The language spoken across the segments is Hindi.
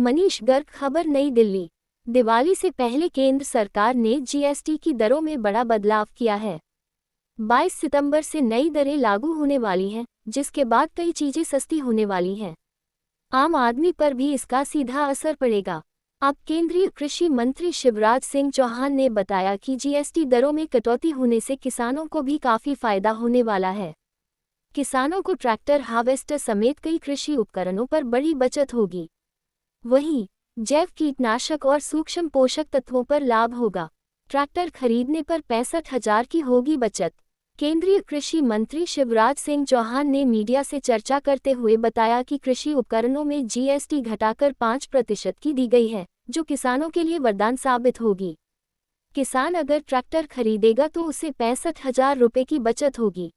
मनीष गर्ग। खबर नई दिल्ली। दिवाली से पहले केंद्र सरकार ने जीएसटी की दरों में बड़ा बदलाव किया है। 22 सितंबर से नई दरें लागू होने वाली हैं, जिसके बाद कई चीजें सस्ती होने वाली हैं। आम आदमी पर भी इसका सीधा असर पड़ेगा। अब केंद्रीय कृषि मंत्री शिवराज सिंह चौहान ने बताया कि जीएसटी दरों में कटौती होने से किसानों को भी काफी फायदा होने वाला है। किसानों को ट्रैक्टर, हार्वेस्टर समेत कई कृषि उपकरणों पर बड़ी बचत होगी। वहीं जैव कीटनाशक और सूक्ष्म पोषक तत्वों पर लाभ होगा। ट्रैक्टर खरीदने पर 65,000 की होगी बचत। केंद्रीय कृषि मंत्री शिवराज सिंह चौहान ने मीडिया से चर्चा करते हुए बताया कि कृषि उपकरणों में जीएसटी घटाकर 5% की दी गई है, जो किसानों के लिए वरदान साबित होगी। किसान अगर ट्रैक्टर खरीदेगा तो उसे 65,000 रुपये की बचत होगी।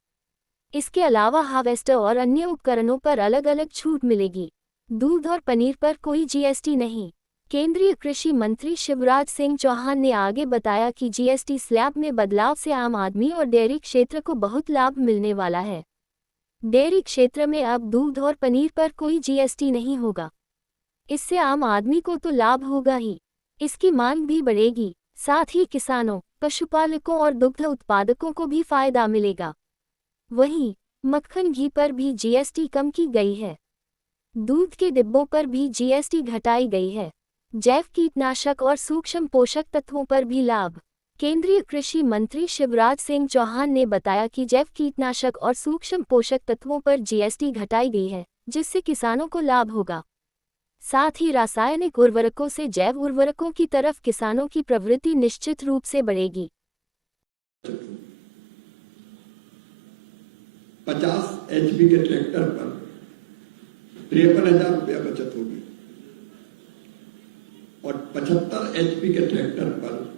इसके अलावा हार्वेस्टर और अन्य उपकरणों पर अलग अलग छूट मिलेगी। दूध और पनीर पर कोई जीएसटी नहीं। केंद्रीय कृषि मंत्री शिवराज सिंह चौहान ने आगे बताया कि जीएसटी स्लैब में बदलाव से आम आदमी और डेयरी क्षेत्र को बहुत लाभ मिलने वाला है। डेयरी क्षेत्र में अब दूध और पनीर पर कोई जीएसटी नहीं होगा। इससे आम आदमी को तो लाभ होगा ही, इसकी मांग भी बढ़ेगी। साथ ही किसानों, पशुपालकों और दुग्ध उत्पादकों को भी फायदा मिलेगा। वहीं मक्खन, घी पर भी जीएसटी कम की गई है। दूध के डिब्बों पर भी जीएसटी घटाई गई है। जैव कीटनाशक और सूक्ष्म पोषक तत्वों पर भी लाभ। केंद्रीय कृषि मंत्री शिवराज सिंह चौहान ने बताया कि जैव कीटनाशक और सूक्ष्म पोषक तत्वों पर जीएसटी घटाई गई है, जिससे किसानों को लाभ होगा। साथ ही रासायनिक उर्वरकों से जैव उर्वरकों की तरफ किसानों की प्रवृत्ति निश्चित रूप से बढ़ेगी। 50 HP के ट्रैक्टर पर 53,000 रुपया बचत होगी और 75 HP के ट्रैक्टर पर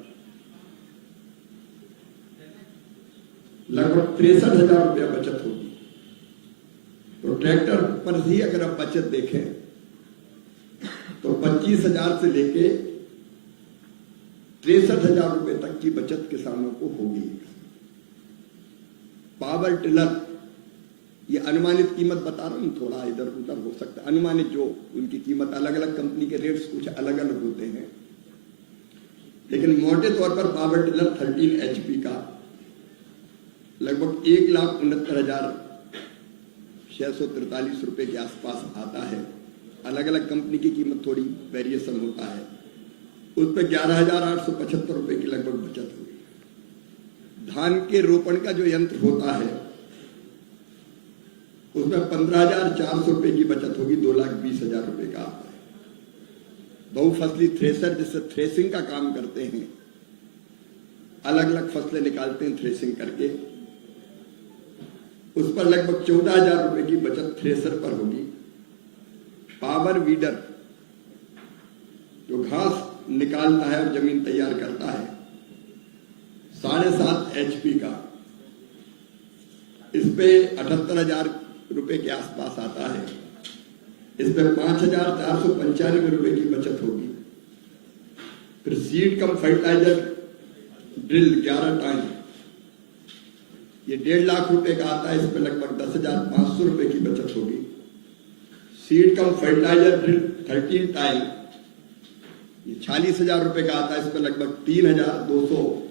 लगभग 63,000 रुपया बचत होगी। तो ट्रैक्टर पर ही अगर आप बचत देखें तो 25,000 से लेके 63,000 रुपए तक की बचत किसानों को होगी। पावर टिलर, ये अनुमानित कीमत बता रहा हूं, थोड़ा इधर उधर हो सकता है। अनुमानित जो उनकी कीमत, अलग अलग कंपनी के रेट्स कुछ अलग अलग होते हैं, लेकिन मोटे तौर पर पावर टिलर 13 HP का लगभग 1,69,643 रुपए के आसपास आता है। अलग अलग कंपनी की कीमत थोड़ी वेरिएशन होता है। उस पर 11,875 रुपए की लगभग बचत होगी। धान के रोपण का जो यंत्र होता है उसमें 15,400 रुपए की बचत होगी। 2,20,000 रुपए का आता है। बहुफसली थ्रेसर, जिससे थ्रेसिंग का काम करते हैं, अलग अलग फसलें निकालते हैं थ्रेसिंग करके, उस पर लगभग 14,000 रुपए की बचत थ्रेसर पर होगी। पावर वीडर जो घास निकालता है और जमीन तैयार करता है, 7.5 HP का, इस पे 78,000 रुपए के आसपास आता है। इस पे 5,495 रुपए की बचत होगी। फिर seed cum fertiliser drill 11 ton, ये 1.5 लाख रुपए का आता है। इस पे लगभग 10,500 रुपए की बचत होगी। Seed cum fertiliser drill 13 time, ये 46,000 रुपए का आता है। इस पे लगभग 3,200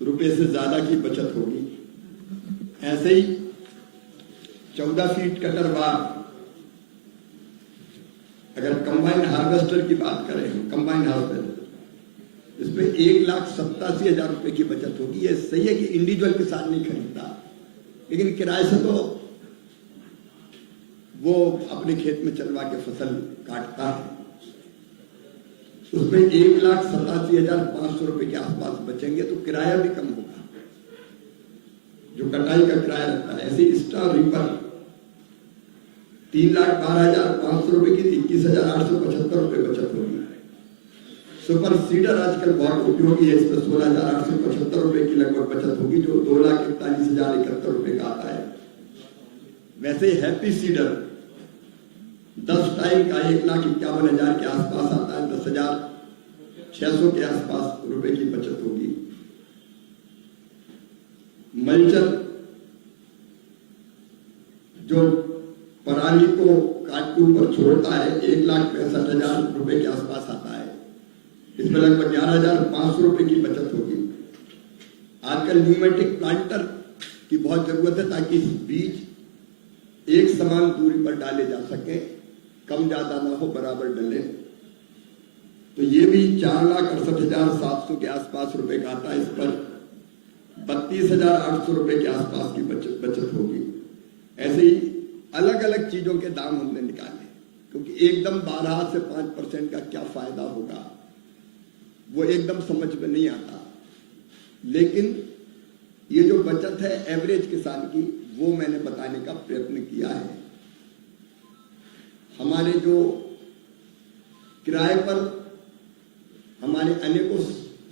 रुपए से ज्यादा की बचत होगी। ऐसे ही 14 फीट कटर बार, अगर कंबाइन हार्वेस्टर की बात करें, कंबाइन हार्वेस्टर, इसमें 1,87,000 रुपए की बचत होगी। ये सही है कि इंडिविजुअल किसान नहीं खरीदता, लेकिन किराए से तो वो अपने खेत में चलवा के फसल काटता है। उसमें 1,87,500 रुपए के आसपास बचेंगे, तो किराया भी कम होगा, जो कटाई का किराया रहता है। ऐसे स्टार रीपर 3,12,500 रुपए की 21,875 रुपए बचत होगी। सुपर सीडर आजकल बहुत उपयोगी है। इस पर 16,875 रुपए की लगभग बचत होगी, जो 2,41,071 रुपए का आता है। वैसे हैप्पी सीडर 10 टाइम का 1,51,000 के आसपास आता है। 10,600 के आसपास रुपए की बचत होगी। मल्चर जो पराली को काट के ऊपर छोड़ता है 1,65,000 रुपए के आसपास आता है। इसमें लगभग 11,500 रुपए की बचत होगी। आजकल न्यूमेटिक प्लांटर की बहुत जरूरत है ताकि बीज एक समान दूरी पर डाले जा सके, कम ज्यादा ना हो, बराबर डले। तो ये भी 4,68,700 के आसपास रुपए का आता है। इस पर 32,800 रुपए के आसपास की बचत होगी। ऐसे ही अलग अलग चीजों के दाम हमने निकाले, क्योंकि एकदम 12 से 5% का क्या फायदा होगा वो एकदम समझ में नहीं आता। लेकिन ये जो बचत है एवरेज किसान की, वो मैंने बताने का प्रयत्न किया है। हमारे जो किराए पर हमारे अनेकों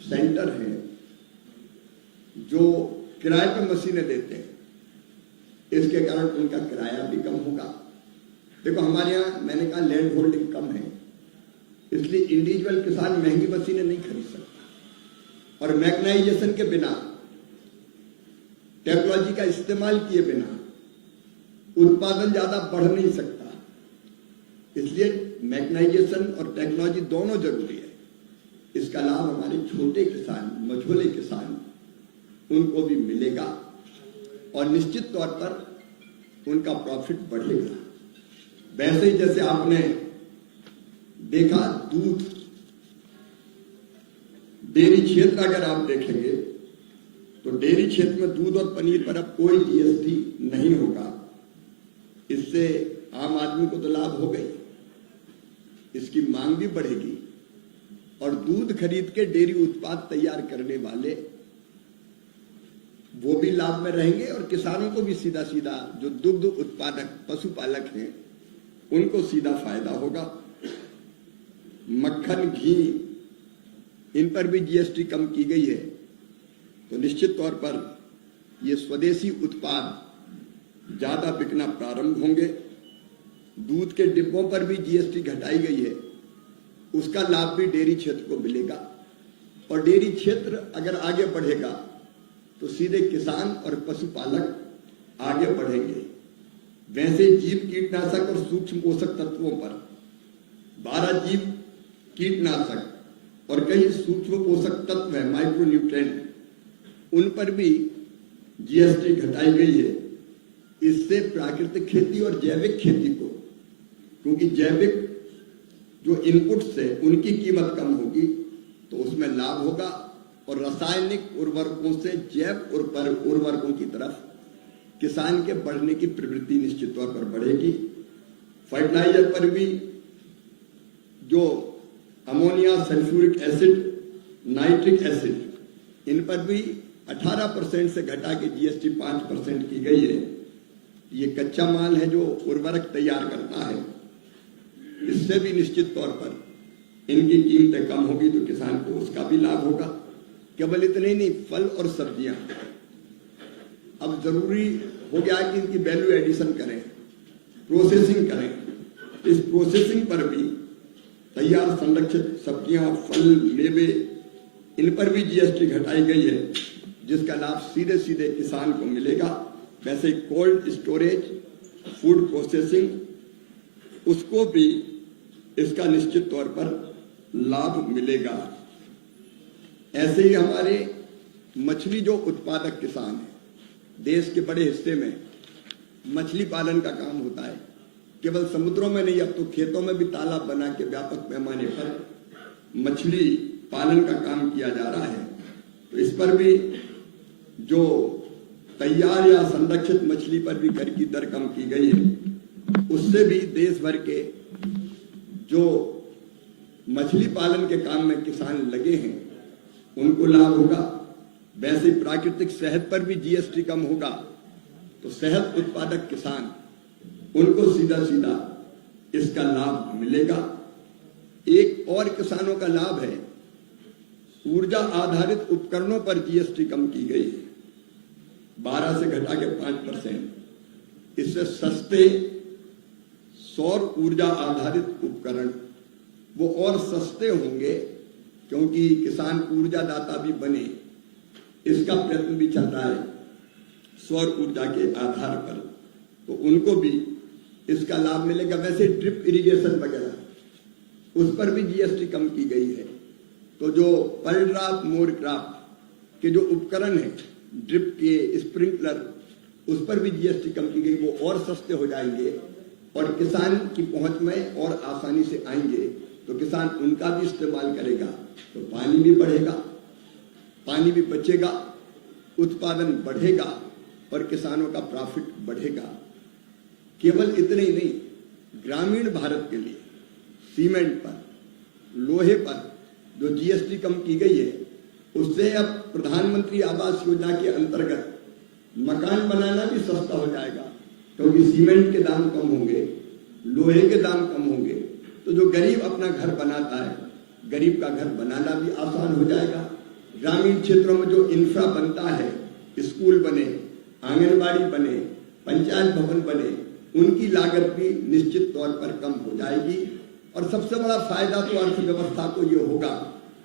सेंटर हैं जो किराए पर मशीनें देते हैं, इसके कारण उनका किराया भी कम होगा। देखो हमारे यहाँ मैंने कहा लैंड होल्डिंग कम है, इसलिए इंडिविजुअल किसान महंगी मशीनें नहीं खरीद सकता, और मैकेनाइजेशन के बिना, टेक्नोलॉजी का इस्तेमाल किए बिना उत्पादन ज्यादा बढ़ नहीं सकता। इसलिए मैकेनाइजेशन और टेक्नोलॉजी दोनों जरूरी है। इसका लाभ हमारे छोटे किसान, मझोले किसान, उनको भी मिलेगा और निश्चित तौर पर उनका प्रॉफिट बढ़ेगा। वैसे ही जैसे आपने देखा दूध, डेयरी क्षेत्र अगर आप देखेंगे तो डेयरी क्षेत्र में दूध और पनीर पर अब कोई जीएसटी नहीं होगा। इससे आम आदमी को तो लाभ हो गई, इसकी मांग भी बढ़ेगी, और दूध खरीद के डेयरी उत्पाद तैयार करने वाले वो भी लाभ में रहेंगे, और किसानों को भी सीधा सीधा, जो दुग्ध उत्पादक पशुपालक हैं, उनको सीधा फायदा होगा। मक्खन, घी, इन पर भी जीएसटी कम की गई है, तो निश्चित तौर पर ये स्वदेशी उत्पाद ज्यादा बिकना प्रारंभ होंगे। दूध के डिब्बों पर भी जीएसटी घटाई गई है, उसका लाभ भी डेयरी क्षेत्र को मिलेगा, और डेयरी क्षेत्र अगर आगे बढ़ेगा तो सीधे किसान और पशुपालक आगे बढ़ेंगे। वैसे जीव कीटनाशक और सूक्ष्म पोषक तत्वों पर 12 जीव कीटनाशक और कई सूक्ष्म पोषक तत्व है, माइक्रोन्यूट्रिएंट, उन पर भी जीएसटी घटाई गई है। इससे प्राकृतिक खेती और जैविक खेती को, क्योंकि जैविक जो इनपुट्स है उनकी कीमत कम होगी तो उसमें लाभ होगा, और रासायनिक उर्वरकों से जैव उर्वरकों की तरफ किसान के बढ़ने की प्रवृत्ति निश्चित तौर पर बढ़ेगी। फर्टिलाइजर पर भी जो ammonia, sulphuric acid, nitric acid, इन पर भी 18% से घटा के जीएसटी 5% की गई है। ये कच्चा माल है जो उर्वरक तैयार करता है, इससे भी निश्चित तौर पर इनकी कीमतें कम होगी तो किसान को उसका भी लाभ होगा। केवल इतने ही नहीं, फल और सब्जियां अब जरूरी हो गया कि इनकी वैल्यू एडिशन करें, प्रोसेसिंग करें। इस प्रोसेसिंग पर भी तैयार संरक्षित सब्जियां, फल, मेवे, इन पर भी जीएसटी घटाई गई है, जिसका लाभ सीधे सीधे किसान को मिलेगा। वैसे कोल्ड स्टोरेज, फूड प्रोसेसिंग, उसको भी इसका निश्चित तौर पर लाभ मिलेगा। ऐसे ही हमारे मछली जो उत्पादक किसान है, देश के बड़े हिस्से में मछली पालन का काम होता है। केवल समुद्रों में नहीं, अब तो खेतों में भी तालाब बना के व्यापक पैमाने पर मछली पालन का काम किया जा रहा है। तो इस पर भी जो तैयार या संरक्षित मछली पर भी कर की दर कम की गई है, उससे भी देश भर के जो मछली पालन के काम में किसान लगे हैं उनको लाभ होगा। वैसे प्राकृतिक शहद पर भी जीएसटी कम होगा, तो शहद उत्पादक किसान, उनको सीधा सीधा इसका लाभ मिलेगा। एक और किसानों का लाभ है, ऊर्जा आधारित उपकरणों पर जीएसटी कम की गई है, 12 से घटा के 5%। इससे सस्ते सौर ऊर्जा आधारित उपकरण वो और सस्ते होंगे, क्योंकि किसान ऊर्जा दाता भी बने, इसका प्रयत्न भी चल रहा है सौर ऊर्जा के आधार पर, तो उनको भी इसका लाभ मिलेगा। वैसे ड्रिप इरिगेशन वगैरह उस पर भी जीएसटी कम की गई है। तो जो पर ड्रॉप मोर क्रॉप के जो उपकरण है, ड्रिप के स्प्रिंकलर, उस पर भी जीएसटी कम की गई। वो और सस्ते हो जाएंगे और किसान की पहुंच में और आसानी से आएंगे, तो किसान उनका भी इस्तेमाल करेगा, तो पानी भी बढ़ेगा, पानी भी बचेगा, उत्पादन बढ़ेगा और किसानों का प्रॉफिट बढ़ेगा। केवल इतने ही नहीं, ग्रामीण भारत के लिए सीमेंट पर, लोहे पर जो जीएसटी कम की गई है, उससे अब प्रधानमंत्री आवास योजना के अंतर्गत मकान बनाना भी सस्ता हो जाएगा, क्योंकि सीमेंट के दाम कम होंगे, लोहे के दाम कम होंगे। तो जो गरीब अपना घर बनाता है, गरीब का घर बनाना भी आसान हो जाएगा। ग्रामीण क्षेत्रों में जो इंफ्रा बनता है, स्कूल बने, आंगनबाड़ी बने, पंचायत भवन बने, उनकी लागत भी निश्चित तौर पर कम हो जाएगी। और सबसे बड़ा फायदा तो अर्थव्यवस्था को ये होगा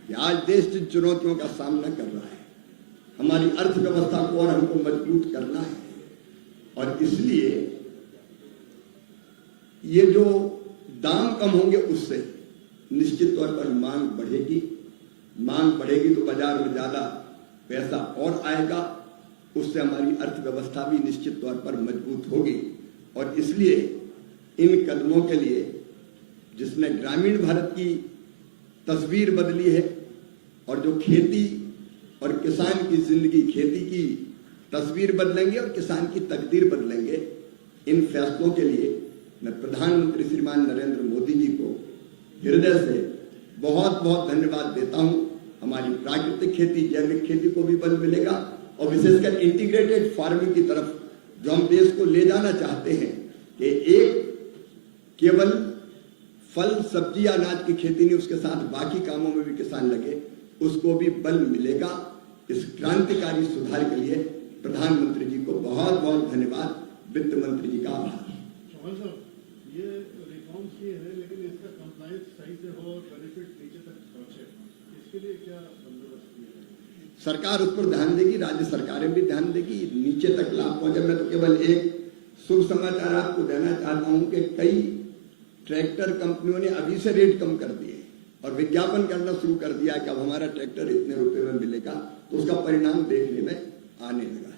कि आज देश जिन चुनौतियों का सामना कर रहा है, हमारी अर्थव्यवस्था को और हमको मजबूत करना है, और इसलिए ये जो दाम कम होंगे उससे निश्चित तौर पर मांग बढ़ेगी। मांग बढ़ेगी तो बाजार में ज्यादा पैसा और आएगा, उससे हमारी अर्थव्यवस्था भी निश्चित तौर पर मजबूत होगी। और इसलिए इन कदमों के लिए, जिसने ग्रामीण भारत की तस्वीर बदली है और जो खेती और किसान की जिंदगी, खेती की तस्वीर बदलेंगे और किसान की तकदीर बदलेंगे, इन फैसलों के लिए मैं प्रधानमंत्री श्रीमान नरेंद्र मोदी जी को हृदय से बहुत बहुत धन्यवाद देता हूं। हमारी प्राकृतिक खेती, जैविक खेती को भी बल मिलेगा और विशेषकर इंटीग्रेटेड फार्मिंग की तरफ जो हम देश को ले जाना चाहते हैं कि एक केवल फल, सब्जी, अनाज की खेती नहीं, उसके साथ बाकी कामों में भी किसान लगे, उसको भी बल मिलेगा। इस क्रांतिकारी सुधार के लिए प्रधानमंत्री जी को बहुत बहुत धन्यवाद, वित्त मंत्री जी का आभार। चौहान साहब, ये रिफॉर्म्स किए हैं, लेकिन इसका कंप्लायंस सही से हो और बेनिफिट नीचे तक पहुंचे, इसके लिए क्या बंदोबस्त किए हैं? सरकार उस पर ध्यान देगी, राज्य सरकारें भी ध्यान देगी, नीचे तक लाभ पहुंचे। मैं तो केवल एक शुभ समाचार आपको देना चाहता हूं कि कई ट्रैक्टर कंपनियों ने अभी से रेट कम कर दिए और विज्ञापन करना शुरू कर दिया कि अब हमारा ट्रैक्टर इतने रुपए में मिलेगा, तो उसका परिणाम देखने में आने लगा है।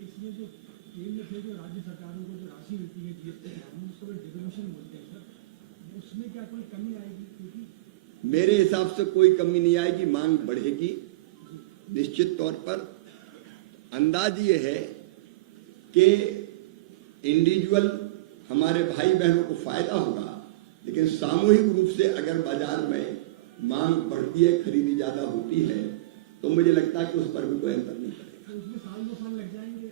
इसमें जो केंद्र से जो राज्य सरकारों को जो राशि मिलती है जीएसटी, उसको डिवोल्यूशन बोलते हैं सर, उसमें क्या कोई कमी आएगी? क्योंकि मेरे हिसाब से कोई कमी नहीं आएगी, मांग बढ़ेगी निश्चित तौर पर। अंदाज ये है कि इंडिविजुअल हमारे भाई बहनों को फायदा होगा, लेकिन सामूहिक रूप से अगर बाजार में मांग बढ़ती है, खरीदी ज्यादा होती है, तो मुझे लगता है कि उस पर भी कोई अंतर नहीं पड़ेगा। तो उसमें साल 2 साल लग जाएंगे,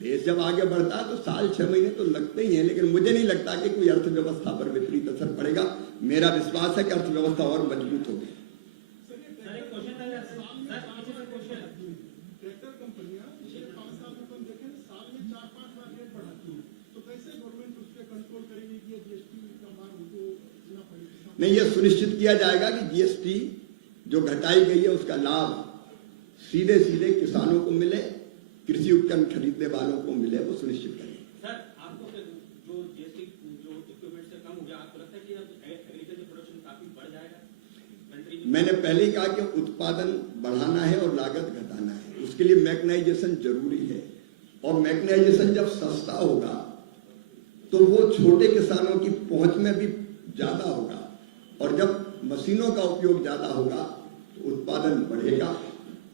देश जब आगे बढ़ता है तो साल 6 महीने तो लगते ही हैं, लेकिन मुझे नहीं लगता कि कोई अर्थव्यवस्था पर विपरीत असर पड़ेगा। मेरा विश्वास है कि अर्थव्यवस्था और मजबूत होगी। ट्रैक्टर कंपनियां पिछले 5 साल में तुम देखें, साल में 4-5 बार रेट बढ़ाती है, तो कैसे गवर्नमेंट उस पर कंट्रोल करेगी कि जीएसटी का मार उनको इतना पड़ेगा? नहीं, यह सुनिश्चित किया जाएगा कि जीएसटी जो घटाई गई है उसका लाभ सीधे सीधे किसानों को मिले, कृषि उपकरण खरीदने वालों को मिले, वो सुनिश्चित करेंगे। सर, आपको जो जीएसटी जो इक्विपमेंट से कम हो गया, आपको लगता है कि अब एग्रीकल्चर प्रोडक्शन काफी बढ़ जाएगा? मैंने पहले ही कहा कि उत्पादन बढ़ाना है और लागत घटाना है, उसके लिए मैकेनाइजेशन जरूरी है। और मैकेनाइजेशन जब सस्ता होगा तो वो छोटे किसानों की पहुंच में भी ज्यादा होगा, और जब मशीनों का उपयोग ज्यादा होगा तो उत्पादन बढ़ेगा,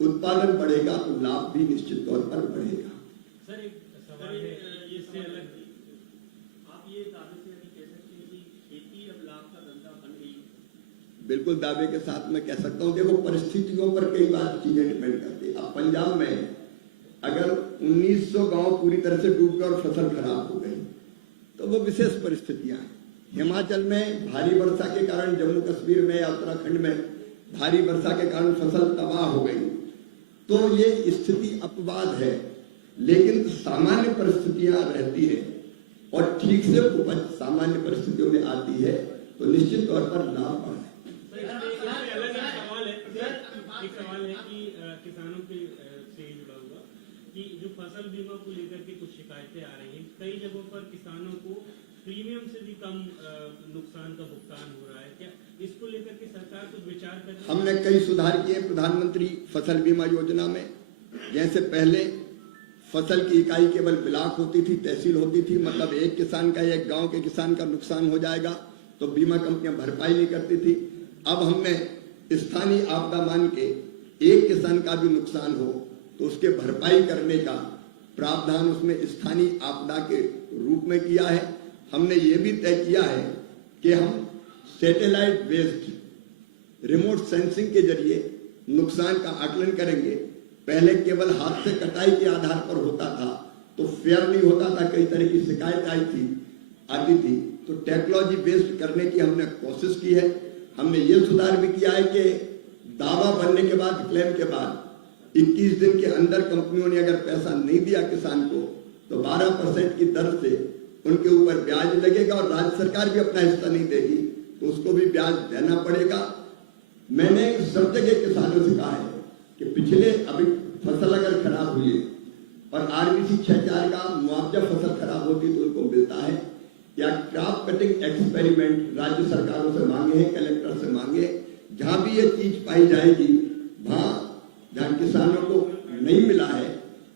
उत्पादन बढ़ेगा तो लाभ भी निश्चित तौर पर बढ़ेगा। सर, एक सवाल है, इससे अलग आप ये दावे से नहीं कह सकते कि खेती अब लाभ का धंधा बन गई? बिल्कुल दावे के साथ मैं कह सकता हूं। देखो, परिस्थितियों पर कई बार चीजें डिपेंड करती है। अब पंजाब में अगर 1900 गांव पूरी तरह से डूब गए और फसल खराब हो गई तो वो विशेष परिस्थितियां हैं। हिमाचल में भारी वर्षा के कारण, जम्मू कश्मीर में या उत्तराखंड में भारी वर्षा के कारण फसल तबाह हो गई, तो ये स्थिति अपवाद है, लेकिन सामान्य परिस्थितियां रहती है और ठीक से उपज सामान्य परिस्थितियों में आती है तो निश्चित तौर पर लाभ बढ़ा है। एक सवाल है कि किसानों के से जुड़ा हुआ कि जो फसल बीमा को लेकर के कुछ शिकायतें आ रही हैं, कई जगहों पर किसानों को प्रीमियम से भी कम नुकसान का भुगतान हो रहा है, क्या इसको लेकर के सरकार कुछ विचार कर रही है? हमने कई सुधार किए प्रधानमंत्री फसल बीमा योजना में। जैसे पहले फसल की इकाई केवल ब्लॉक होती थी, तहसील होती थी, मतलब एक किसान का, एक गांव के किसान का नुकसान हो जाएगा तो बीमा कंपनियां भरपाई नहीं करती थी। अब हमने स्थानीय आपदा मान के एक किसान का भी नुकसान हो तो उसके भरपाई करने का प्रावधान उसमें स्थानीय आपदा के रूप में किया है। हमने ये भी तय किया है कि हम सैटेलाइट बेस्ड रिमोट सेंसिंग के जरिए नुकसान का आकलन करेंगे। पहले केवल हाथ से कटाई के आधार पर होता था तो फेयर नहीं होता था, कई तरह की शिकायत आती थी। तो टेक्नोलॉजी बेस्ड करने की हमने कोशिश की है। हमने ये सुधार भी किया है कि दावा बनने के बाद, क्लेम के बाद 21 दिन के अंदर कंपनियों ने अगर पैसा नहीं दिया किसान को तो 12% की दर से उनके ऊपर ब्याज लगेगा और राज्य सरकार भी अपना हिस्सा नहीं देगी तो उसको भी ब्याज देना पड़ेगा। मैंने सब जगह किसानों से कहा है कि पिछले अभी फसल अगर खराब हुई है और RBC 6.4 का मुआवजा फसल खराब होती तो उनको मिलता है, या क्रॉप कटिंग एक्सपेरिमेंट राज्य सरकारों से मांगे हैं, कलेक्टर से मांगे। जहां भी ये चीज पाई जाएगी, जहां किसानों को नहीं मिला है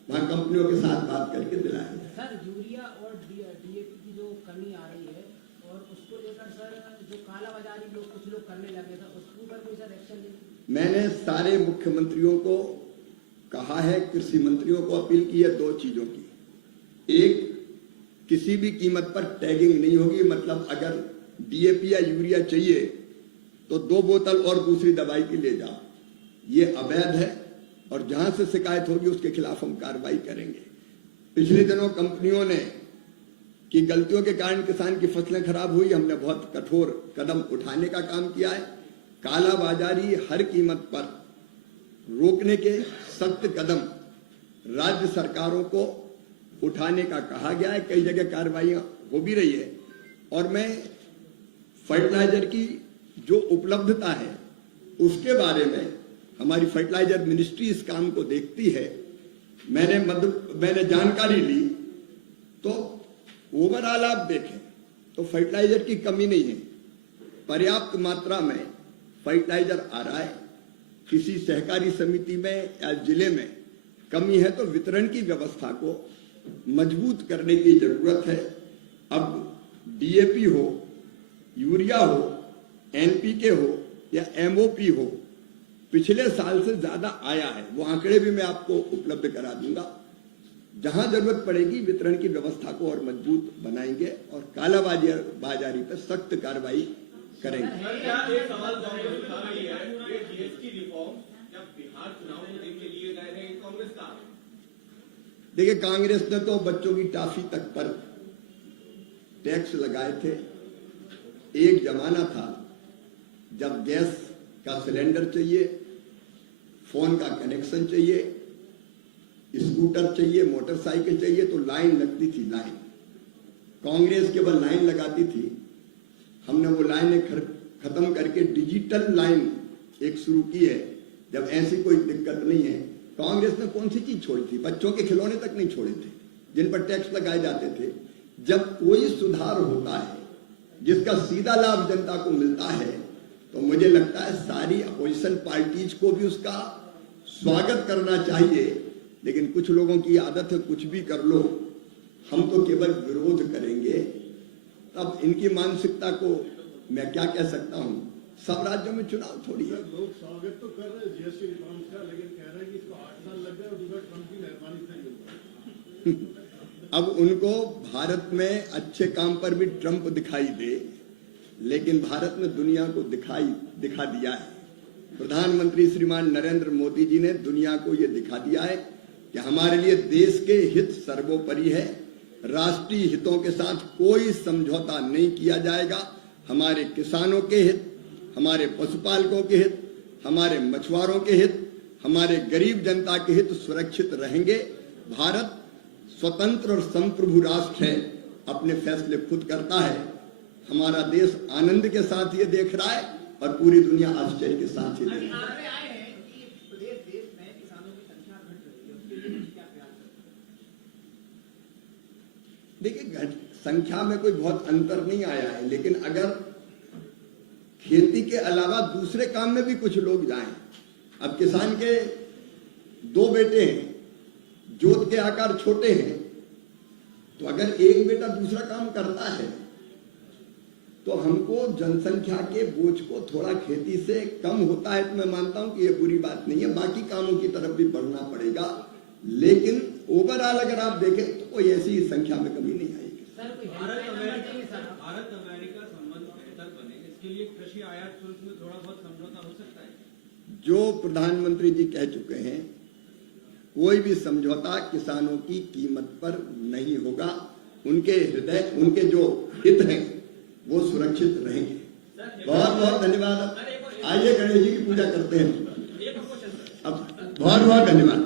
वहां कंपनियों के साथ बात करके दिलाएंगे। सर यूरिया और DAP की जो कमी आ रही है और उसको लेकर सर जो कालाबाजारी कुछ लोग करने लगे थे उसके ऊपर कोई सर एक्शन लेंगे? मैंने सारे मुख्यमंत्रियों को कहा है, कृषि मंत्रियों को अपील की है 2 चीजों की। एक, किसी भी कीमत पर टैगिंग नहीं होगी, मतलब अगर DAP या यूरिया चाहिए तो 2 बोतल और दूसरी दवाई की ले जाओ, ये अवैध है और जहां से शिकायत होगी उसके खिलाफ हम कार्रवाई करेंगे। पिछले दिनों कंपनियों ने की गलतियों के कारण किसान की फसलें खराब हुई, हमने बहुत कठोर कदम उठाने का काम किया है। कालाबाजारी हर कीमत पर रोकने के सख्त कदम राज्य सरकारों को उठाने का कहा गया है। कई जगह कार्रवाइयां हो भी रही है और मैं फर्टिलाइजर की जो उपलब्धता है उसके बारे में, हमारी फर्टिलाइजर मिनिस्ट्री इस काम को देखती है। मैंने जानकारी ली तो ओवरऑल आप देखें तो फर्टिलाइजर की कमी नहीं है, पर्याप्त मात्रा में फर्टिलाइजर आ रहा है। किसी सहकारी समिति में या जिले में कमी है तो वितरण की व्यवस्था को मजबूत करने की जरूरत है। अब DAP हो, यूरिया हो, NPK हो या MOP हो, पिछले साल से ज्यादा आया है। वो आंकड़े भी मैं आपको उपलब्ध करा दूंगा। जहां जरूरत पड़ेगी वितरण की व्यवस्था को और मजबूत बनाएंगे और कालाबाजारी पर सख्त कार्रवाई करेंगे। एक सवाल GST रिफॉर्म जब बिहार चुनाव में देके लिए गए हैं कांग्रेस का, देखिए कांग्रेस ने तो बच्चों की टॉफी तक पर टैक्स लगाए थे। एक जमाना था जब गैस का सिलेंडर चाहिए, फोन का कनेक्शन चाहिए, स्कूटर चाहिए, मोटरसाइकिल चाहिए तो लाइन लगती थी। लाइन कांग्रेस केवल लाइन लगाती थी, हमने वो लाइनें खत्म करके डिजिटल लाइन एक शुरू की है। जब ऐसी कोई दिक्कत नहीं है, कांग्रेस ने कौन सी चीज छोड़ी थी? बच्चों के खिलौने तक नहीं छोड़े थे जिन पर टैक्स लगाए जाते थे। जब कोई सुधार होता है जिसका सीधा लाभ जनता को मिलता है तो मुझे लगता है सारी अपोजिशन पार्टीज को भी उसका स्वागत करना चाहिए। लेकिन कुछ लोगों की आदत है कुछ भी कर लो, हम तो केवल विरोध करेंगे। अब इनकी मानसिकता को मैं क्या कह सकता हूं? सब राज्यों में चुनाव थोड़ी है। लोग स्वागत तो कर रहे हैं GST रिफॉर्म का, लेकिन कह रहे हैं कि इसको 8 साल लग गए और दूसरा ट्रम्प की मेहरबानी से होगा। अब उनको भारत में अच्छे काम पर भी ट्रंप दिखाई दे, लेकिन भारत ने दुनिया को दिखा दिया है। प्रधानमंत्री श्रीमान नरेंद्र मोदी जी ने दुनिया को यह दिखा दिया है कि हमारे लिए देश के हित सर्वोपरि है। राष्ट्रीय हितों के साथ कोई समझौता नहीं किया जाएगा। हमारे किसानों के हित, हमारे पशुपालकों के हित, हमारे मछुआरों के हित, हमारे गरीब जनता के हित सुरक्षित रहेंगे। भारत स्वतंत्र और संप्रभु राष्ट्र है, अपने फैसले खुद करता है। हमारा देश आनंद के साथ ये देख रहा है और पूरी दुनिया आश्चर्य के साथ ही देख रही है। संख्या में कोई बहुत अंतर नहीं आया है, लेकिन अगर खेती के अलावा दूसरे काम में भी कुछ लोग जाएं, अब किसान के 2 बेटे हैं, जोत के आकार छोटे हैं, तो अगर एक बेटा दूसरा काम करता है तो हमको जनसंख्या के बोझ को थोड़ा खेती से कम होता है, तो मैं मानता हूं कि ये बुरी बात नहीं है। बाकी कामों की तरफ भी बढ़ना पड़ेगा, लेकिन ओवरऑल अगर आप देखें तो कोई ऐसी संख्या में कमी नहीं आएगी। सर कोई भारत अमेरिका संबंध बेहतर बने, इसके लिए कृषि आयात शुल्क में थोड़ा बहुत समझौता हो सकता है। जो प्रधानमंत्री जी कह चुके हैं, कोई भी समझौता किसानों की कीमत पर नहीं होगा। उनके हृदय, उनके जो हित हैं वो सुरक्षित रहेंगे। बहुत बहुत धन्यवाद। आइए गणेश जी की पूजा करते हैं। अब बहुत बहुत धन्यवाद।